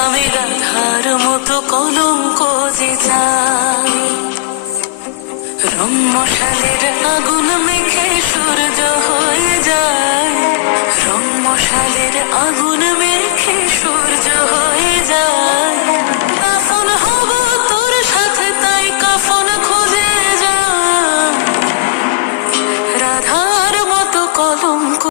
আমি রাধার মতো কলঙ্ক যে চাই, রং মশালের আগুন মেখে সূর্য হয়ে যায়, রং মশালের আগুন